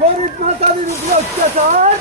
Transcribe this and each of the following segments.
গরিব মাতাদের উপরে অত্যাচার।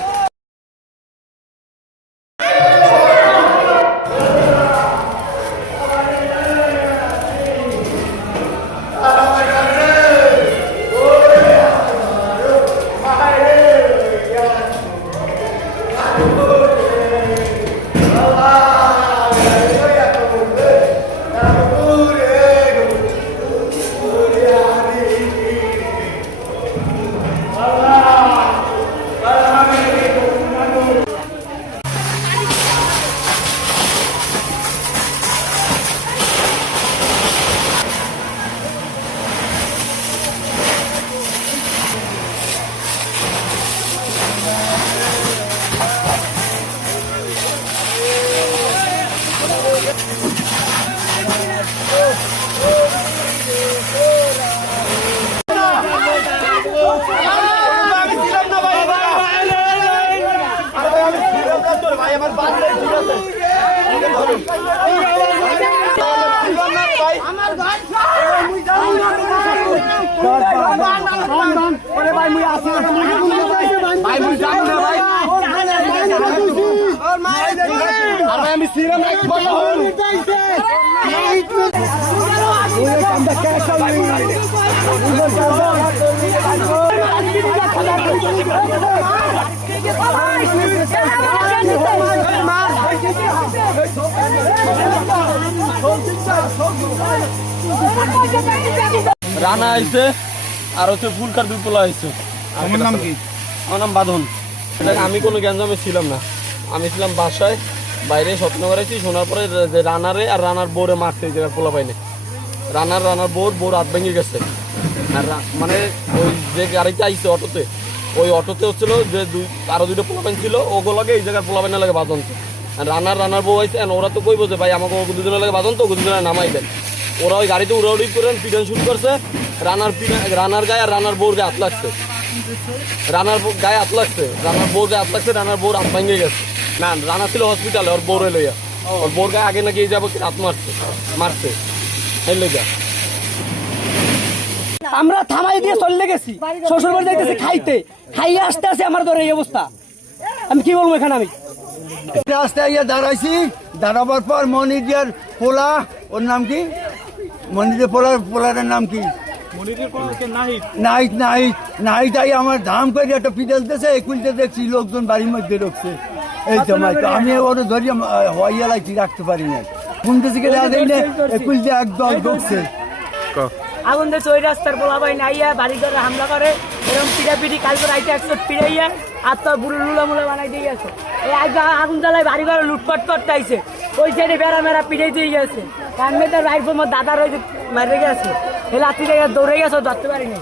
রানা আইছে আর হচ্ছে ফুলকার বিপুল আইছে। আমার নাম কি? আমার নাম বাঁধন। আমি কোনো গ্যাঞ্জামে ছিলাম না, আমি ছিলাম বাসায় বাইরে স্বপ্ন করেছি। শোনার পরে যে রানারে আর রানার বোরে মারছে এই জায়গায় পোলা পাইনে। রানার বোর হাত ভেঙে গেছে। আর মানে ওই যে গাড়িতে আইছে অটোতে, ওই অটোতে হচ্ছিল যে আরো দুইটা পোলা পাইন ছিল, ওগুলোকে এই জায়গায় পোলা পাইনে লাগে বাঁধন। আর রানার বউ আইছে, ওরা তো কইবো যে ভাই আমাকে দুজনের লাগে বাঁধন, তো দুজনে নামাই দেন। ওরা ওই গাড়িতে উড়াউড়ি করে পিটান শুরু করছে। রানার গায়ে আর রানার বোর গায়ে হাত লাগছে। রানার গায়ে হাত লাগছে, রানার বোর গায়ে হাত লাগছে। রানার বোর হাত ভেঙে গেছে। না, রানা ছিল হসপিটালে, ওর বোরে লইয়া। ওর বোর গায়ে আগে নাকি যাবো হাত মারছে এই লইয়া। আমরা থামাই দিয়ে চলে গেছি, শ্বশুর বাড়ি যাইতেছি খাইয়ে আসতে আসে আমার ধরে এই অবস্থা। আমি কি বলবো এখানে? আমি রাস্তায় গিয়ে দাঁড়াইছি, দাঁড়াবার পর মনিরের পোলা, ওর নাম কি? মনিরের পোলারের নাম কি? নাহিদ আই আমার ধাম করে একটা পিটাল দিয়েছে। একুলতে দেখছি লোকজন বাড়ির মধ্যে ঢুকছে। এই সময় তো আমি ওর ধরি হইয়া লাগছি, রাখতে পারি না। শুনতেছি গেলে একুলতে একদম ঢুকছে। আগুন দেশে ওই রাস্তার বলা ভাই নাইয়া বাড়ি ঘরে হামলা করে, এরকম পিড়াপিড়ি কালকে রাইতে 100 পিড়াইয়া আর তো বুড়ো লুলা বানাই দিয়ে গেছে। এই আগুন জ্বালায় বাড়ি ঘরে লুটপাট করতে আইছে, ওই সাইডে বেড়া মেরা পিড়াই দিয়ে গেছে। আমি তার ভাইফ আমার দাদার ওই মারে গেছে, এই লাঠি দৌড়ে গেছে, ধরতে পারি নাই।